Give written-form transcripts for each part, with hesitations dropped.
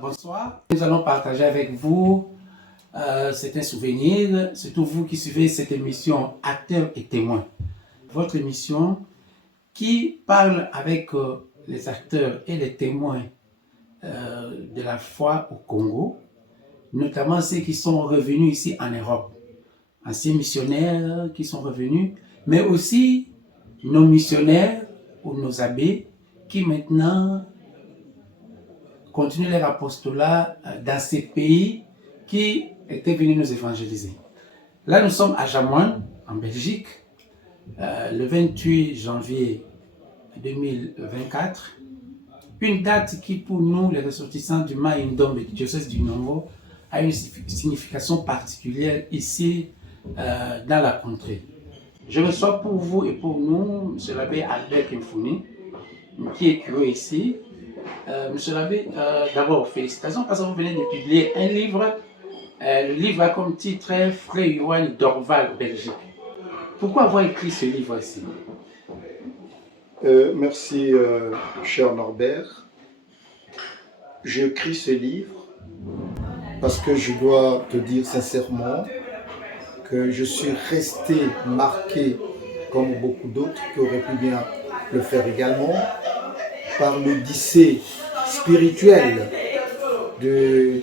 Bonsoir. Nous allons partager avec vous certains souvenirs, surtout vous qui suivez cette émission Acteurs et témoins. Votre émission qui parle avec les acteurs et les témoins de la foi au Congo, notamment ceux qui sont revenus ici en Europe, anciens missionnaires qui sont revenus, mais aussi nos missionnaires ou nos abbés qui maintenant continuent leur apostolat dans ces pays qui étaient venus nous évangéliser. Là, nous sommes à Jamouane, en Belgique, le 28 janvier 2024. Une date qui, pour nous, les ressortissants du Maïndom et du diocèse du Nongo, a une signification particulière ici dans la contrée. Je reçois pour vous et pour nous M. l'abbé Albert Kimfouni, qui est curé ici. Monsieur l'abbé, d'abord, félicitations parce que vous venez de publier un livre. Le livre a comme titre Frère Yoann Dorval, Belgique. Pourquoi avoir écrit ce livre ici? Merci, cher Norbert. J'écris ce livre parce que je dois te dire sincèrement que je suis resté marqué, comme beaucoup d'autres qui auraient pu bien le faire également, par l'odyssée spirituelle de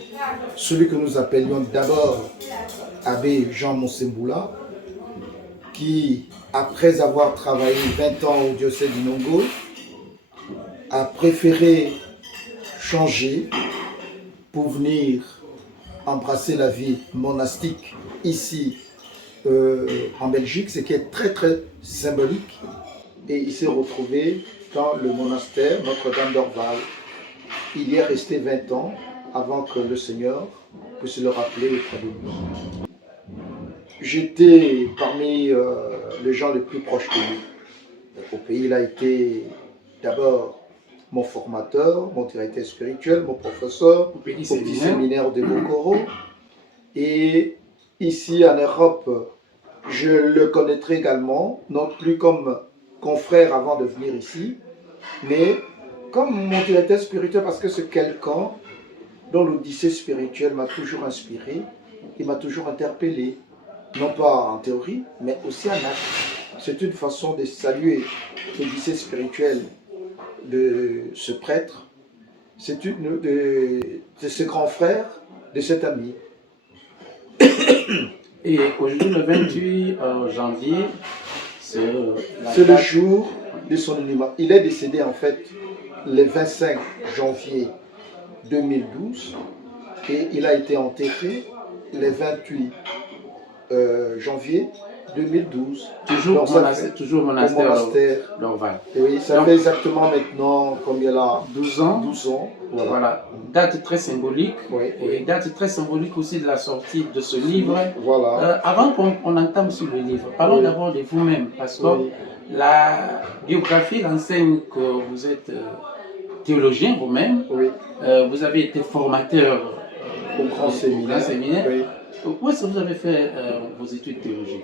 celui que nous appelions d'abord Abbé Jean Monsemboula, qui, après avoir travaillé 20 ans au diocèse du Nongo, a préféré changer pour venir embrasser la vie monastique ici en Belgique, ce qui est très très symbolique. Et il s'est retrouvé dans le monastère Notre-Dame d'Orval. Il y est resté 20 ans avant que le Seigneur puisse le rappeler auprès de lui. J'étais parmi les gens les plus proches de lui. Au pays, il a été d'abord mon formateur, mon directeur spirituel, mon professeur au petit séminaire de Bokoro. Et ici en Europe, je le connaîtrai également, non plus comme confrère avant de venir ici, mais comme mon directeur spirituel, parce que c'est quelqu'un dont l'odyssée spirituelle m'a toujours inspiré, il m'a toujours interpellé, non pas en théorie, mais aussi en acte. C'est une façon de saluer l'odyssée spirituelle de ce prêtre, c'est une de ce grand frère, de cet ami. Et aujourd'hui, le 28 janvier, c'est le jour de son anniversaire. Il est décédé en fait le 25 janvier 2012 et il a été enterré le 28 janvier 2012. Toujours monastère d'Orval. Oui, ça fait exactement maintenant combien là? 12 ans. 12 ans. Voilà. Date très symbolique. Oui, et date très symbolique aussi de la sortie de ce livre. Voilà. Avant qu'on entame sur le livre, parlons d'abord de vous-même, parce que la biographie enseigne que vous êtes théologien vous-même. Oui. Vous avez été formateur au grand séminaire. Oui. Où est-ce que vous avez fait vos études théologiques?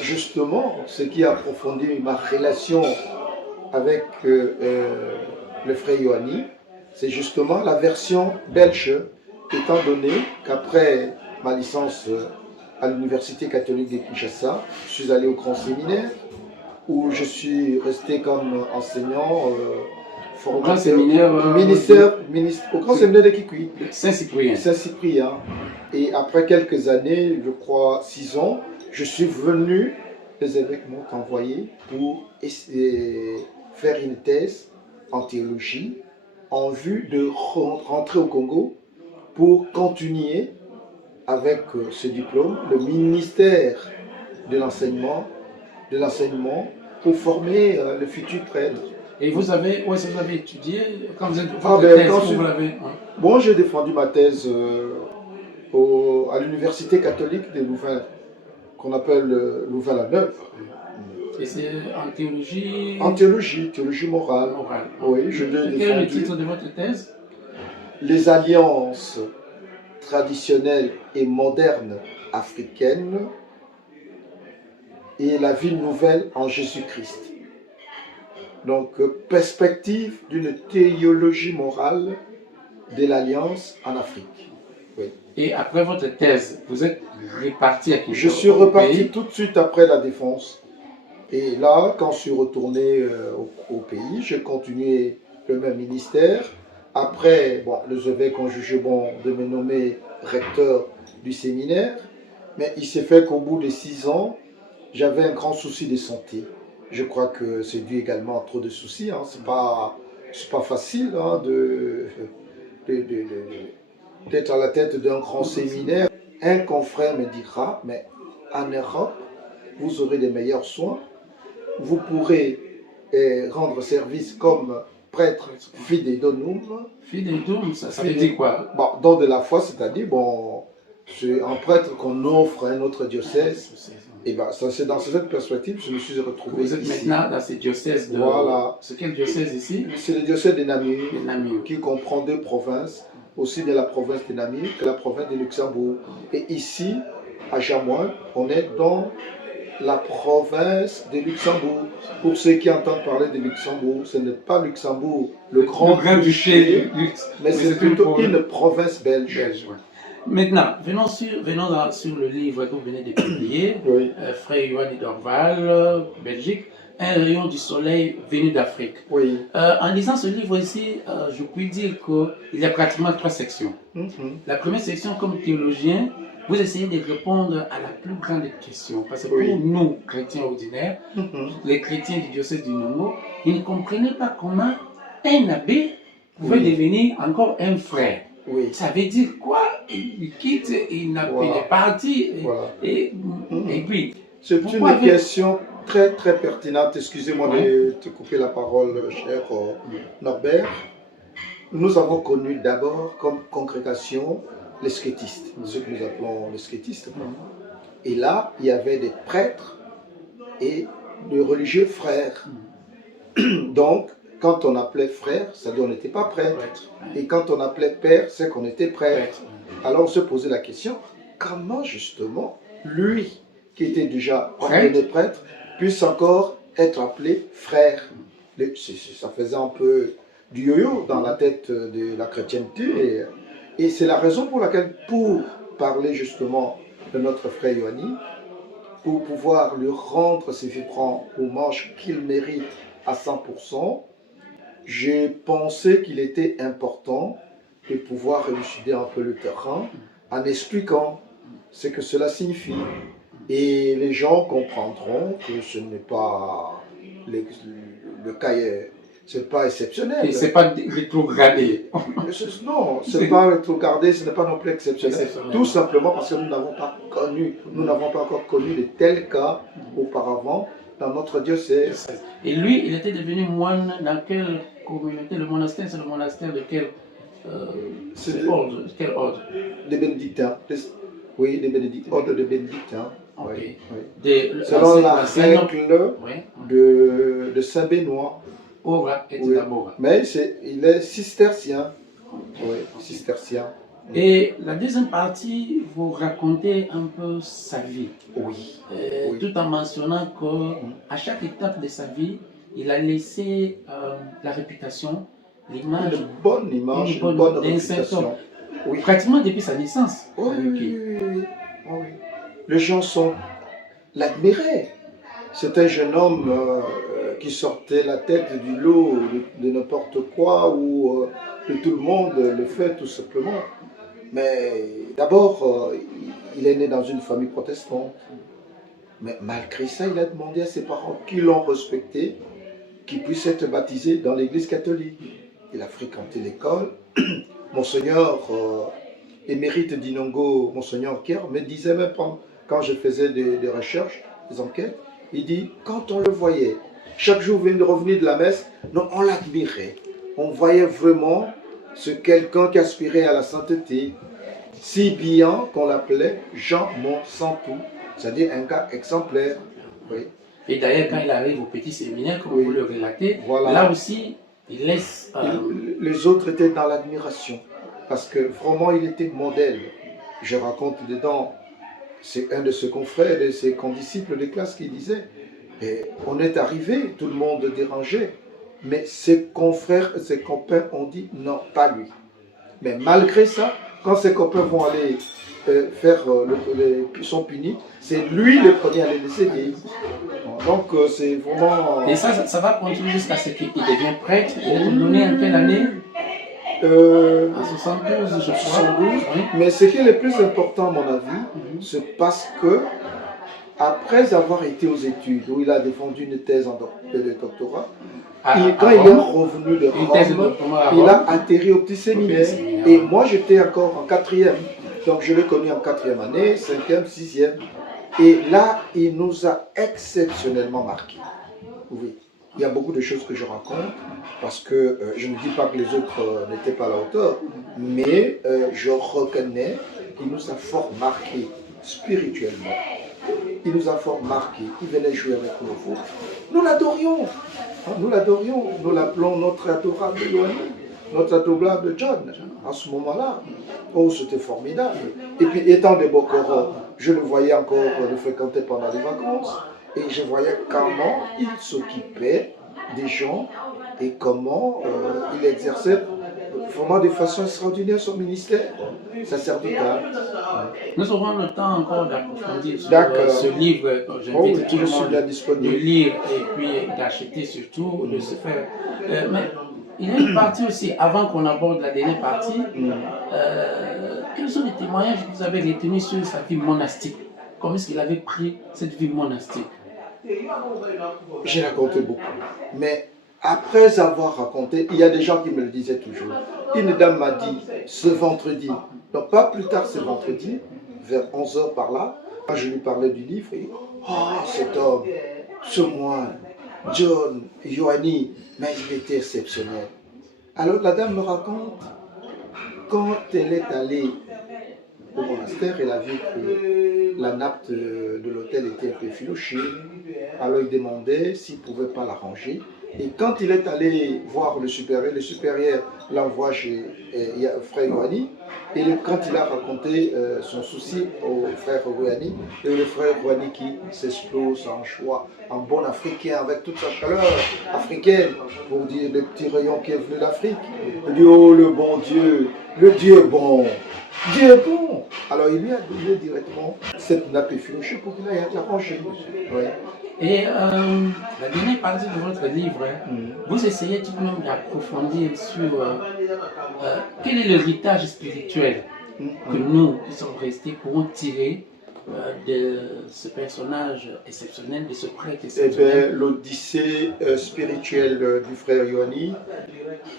Justement, ce qui a approfondi ma relation avec le frère Yoanni, c'est justement la version belge, étant donné qu'après ma licence à l'Université catholique de Kinshasa, je suis allé au grand séminaire, où je suis resté comme enseignant, au grand séminaire, au grand séminaire de Kikui. Saint-Cyprien. Saint-Cyprien. Et après quelques années, je crois 6 ans, je suis venu, les évêques m'ont envoyé pour faire une thèse en théologie en vue de rentrer au Congo pour continuer avec ce diplôme le ministère de l'enseignement pour former le futur prêtre. Et vous avez, où est-ce que vous avez étudié quand vous êtes Quand vous l'avez, bon, j'ai défendu ma thèse à l'université catholique de Louvain, qu'on appelle Louvain-la-Neuve. Et c'est en théologie. En théologie morale. Oui, je l'ai défendu. Quel est le titre de votre thèse? Les alliances traditionnelles et modernes africaines et la vie nouvelle en Jésus-Christ. Donc, perspective d'une théologie morale de l'Alliance en Afrique. Oui. Et après votre thèse, vous êtes reparti à Kinshasa? Je suis reparti tout de suite après la défense. Et là, quand je suis retourné au pays, j'ai continué le même ministère. Après, bon, les évêques ont jugé bon de me nommer recteur du séminaire. Mais il s'est fait qu'au bout de 6 ans, j'avais un grand souci de santé. Je crois que c'est dû également à trop de soucis. Hein. C'est pas facile hein, d'être à la tête d'un grand séminaire. Un confrère me dira, mais en Europe, vous aurez des meilleurs soins. Vous pourrez rendre service comme prêtre fidei donum. Fidei donum, ça veut dire quoi? Bon, don de la foi, c'est-à-dire, bon, c'est un prêtre qu'on offre à un autre diocèse. Et ben, c'est dans cette perspective que je me suis retrouvé Vous êtes ici. maintenant dans ces diocèses de... Voilà. C'est quel diocèse ici? C'est le diocèse de Namur, Namur, qui comprend 2 provinces, aussi bien la province de Namur que la province de Luxembourg. Et ici, à Jamoin, on est dans la province de Luxembourg. Pour ceux qui entendent parler de Luxembourg, ce n'est pas Luxembourg, le grand duché, mais c'est plutôt une province belge. Ouais. Maintenant, venons sur le livre que vous venez de publier, Oui. Frère Yoann Dorval, Belgique, Un rayon du soleil venu d'Afrique. Oui. En lisant ce livre ici, je puis dire qu'il y a pratiquement 3 sections. La première section, comme théologien, vous essayez de répondre à la plus grande question. Parce que pour nous, chrétiens ordinaires, les chrétiens du diocèse du Nongo, ils ne comprenaient pas comment un abbé pouvait devenir encore un frère. Oui. Ça veut dire quoi? Il quitte, il est parti. Et puis, c'est une question très très pertinente. Excusez-moi de te couper la parole, cher Norbert. Nous avons connu d'abord comme congrégation les skétistes, ce que nous appelons les skétistes. Et là, il y avait des prêtres et des religieux frères. Donc, quand on appelait frère, c'est-à-dire on n'était pas prêtre. Et quand on appelait père, c'est qu'on était prêtre. Alors on se posait la question, comment justement lui, qui était déjà ordonné prêtre, puisse encore être appelé frère? Ça faisait un peu du yo-yo dans la tête de la chrétienté. Et c'est la raison pour laquelle, pour parler justement de notre frère Yoanni, pour pouvoir lui rendre ses vibrants hommages qu'il mérite à 100%, j'ai pensé qu'il était important de pouvoir élucider un peu le terrain en expliquant ce que cela signifie. Et les gens comprendront que ce n'est pas le cas, c'est pas exceptionnel. Et c'est pas rétrogradé. Non, c'est pas rétrogradé, ce n'est pas non plus exceptionnel. Tout simplement parce que nous n'avons pas encore connu de tels cas auparavant dans notre diocèse. Et lui, il était devenu moine dans quelle communauté? Le monastère, c'est le monastère de quel ordre? Quel ordre? Des bénédictins. Oui, des bénédictins. Ordre de bénédictins. Okay. Oui. Selon la règle de Saint Benoît. Ora et Tabora. Mais il est cistercien. Oui, cistercien. Et la deuxième partie, vous racontez un peu sa vie. Oui. Tout en mentionnant qu'à chaque étape de sa vie, il a laissé la réputation, l'image. Une bonne image, une bonne réputation. Oui. Pratiquement depuis sa naissance. Oui. Les gens l'admiraient. C'est un jeune homme qui sortait la tête du lot de n'importe quoi ou de tout le monde le fait tout simplement. Mais d'abord, il est né dans une famille protestante. Mais malgré ça, il a demandé à ses parents qui l'ont respecté, qu'il puisse être baptisé dans l'église catholique. Il a fréquenté l'école. Monseigneur émérite d'Inongo, Monseigneur Kier, me disait même quand je faisais des recherches, les enquêtes. Il dit, quand on le voyait, chaque jour il revenait de la messe, non, on l'admirait. On voyait vraiment quelqu'un qui aspirait à la sainteté, si bien qu'on l'appelait Jean Monsantou, c'est-à-dire un gars exemplaire. Oui. Et d'ailleurs, quand il arrive au petit séminaire, comme Oui. vous le relatez, Voilà. là aussi, il laisse... Les autres étaient dans l'admiration, parce que vraiment, il était modèle. Je raconte dedans, c'est un de ses confrères, de ses condisciples de classe qui disait, et on est arrivé, tout le monde dérangeait, mais ses confrères, ses copains ont dit non, pas lui. Mais malgré ça, quand ses copains vont aller sont punis, c'est lui le premier à les laisser vieillir. Donc c'est vraiment... Et ça va continuer jusqu'à ce qu'il devienne prêtre. Il est donné en quelle année En 72, je crois. 72. Oui. Mais ce qui est le plus important, à mon avis, c'est parce que après avoir été aux études, où il a défendu une thèse de doctorat, quand il est revenu de Rome, il a atterri au petit séminaire. Et moi, j'étais encore en 4e. Donc, je l'ai connu en 4e année, 5e, 6e. Et là, il nous a exceptionnellement marqués. Oui. Il y a beaucoup de choses que je raconte, parce que je ne dis pas que les autres n'étaient pas à la hauteur, mais je reconnais qu'il nous a fort marqués spirituellement. Il nous a fort marqués. Il venait jouer avec nous au foot. Nous l'adorions. Nous l'adorions. Nous l'appelons notre adorable Yohani, notre adorable John. À ce moment-là, oh, c'était formidable. Et puis, étant de Bokoro, je le voyais encore le fréquenter pendant les vacances. Et je voyais comment il s'occupait des gens et comment il exerçait vraiment de façon extraordinaire son ministère sacerdotal. Nous aurons le temps encore d'approfondir sur ce livre. J'invite tout le monde de lire et puis d'acheter surtout, de se faire. Mais il y a une partie aussi, avant qu'on aborde la dernière partie, quels sont les témoignages que vous avez retenus sur sa vie monastique? Comment est-ce qu'il avait pris cette vie monastique? J'ai raconté beaucoup. Mais après avoir raconté, il y a des gens qui me le disaient toujours. Une dame m'a dit, ce vendredi, donc pas plus tard ce vendredi, vers 11h par là, quand je lui parlais du livre, il dit, oh, cet homme, ce moine, John, Yohani, mais il était exceptionnel. Alors la dame me raconte, quand elle est allée au monastère, elle a vu que la nappe de l'hôtel était un peu filochée. Alors il demandait s'il ne pouvait pas l'arranger. Et quand il est allé voir le supérieur l'envoie chez frère Yohani. Et quand il a raconté son souci au frère Yohani, et le frère Yohani qui s'explose en joie, en bon africain, avec toute sa chaleur africaine, pour dire le petit rayon qui est venu d'Afrique. Il dit, oh le bon Dieu, le Dieu est bon. Dieu est bon. Alors il lui a donné directement cette nappe effilochée pour qu'il aille l'arranger. Ouais. Et la dernière partie de votre livre, vous essayez tout de même d'approfondir sur quel est l'héritage spirituel que nous, qui sommes restés, pourrons tirer de ce personnage exceptionnel, de ce prêtre exceptionnel. Eh bien, l'odyssée spirituelle du frère Yohani,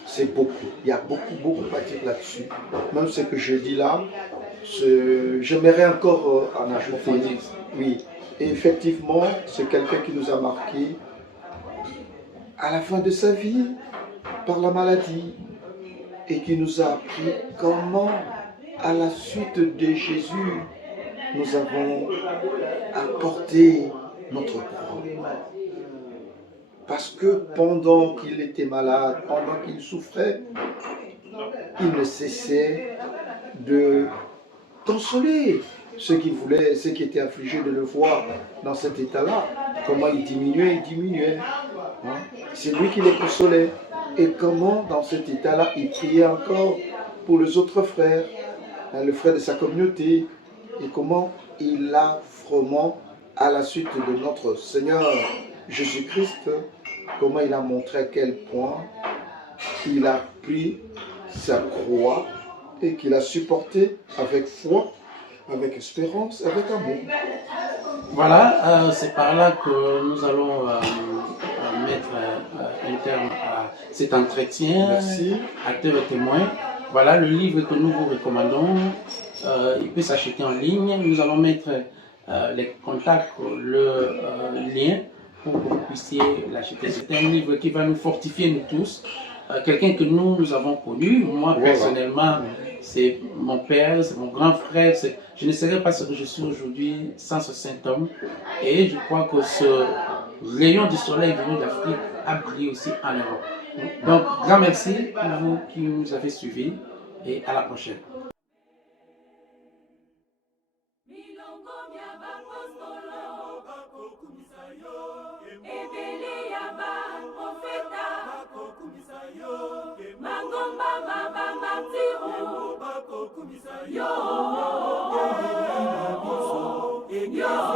c'est beaucoup. Il y a beaucoup à dire là-dessus. Même ce que je dis là, j'aimerais encore en ajouter. Oui. Et effectivement, c'est quelqu'un qui nous a marqué à la fin de sa vie par la maladie et qui nous a appris comment, à la suite de Jésus, nous avons apporté notre croix. Parce que pendant qu'il était malade, pendant qu'il souffrait, il ne cessait de consoler ceux qui voulaient, ceux qui étaient affligés de le voir dans cet état-là. Comment il diminuait. Hein? C'est lui qui les consolait. Et comment dans cet état-là, il priait encore pour les autres frères, hein, le frère de sa communauté. Et comment il a vraiment, à la suite de notre Seigneur Jésus-Christ, comment il a montré à quel point il a pris sa croix et qu'il a supporté avec foi, avec espérance, avec amour. Voilà, c'est par là que nous allons mettre un terme à cet entretien. Merci. Acteurs et témoins. Voilà le livre que nous vous recommandons. Il peut s'acheter en ligne. Nous allons mettre les contacts, le lien pour que vous puissiez l'acheter. C'est un livre qui va nous fortifier, nous tous. Quelqu'un que nous avons connu, moi personnellement, c'est mon père, c'est mon grand frère. Je ne serais pas ce que je suis aujourd'hui sans ce saint homme. Et je crois que ce rayon du soleil venu d'Afrique a brillé aussi en Europe. Donc, grand merci pour vous qui nous avez suivis et à la prochaine. Yo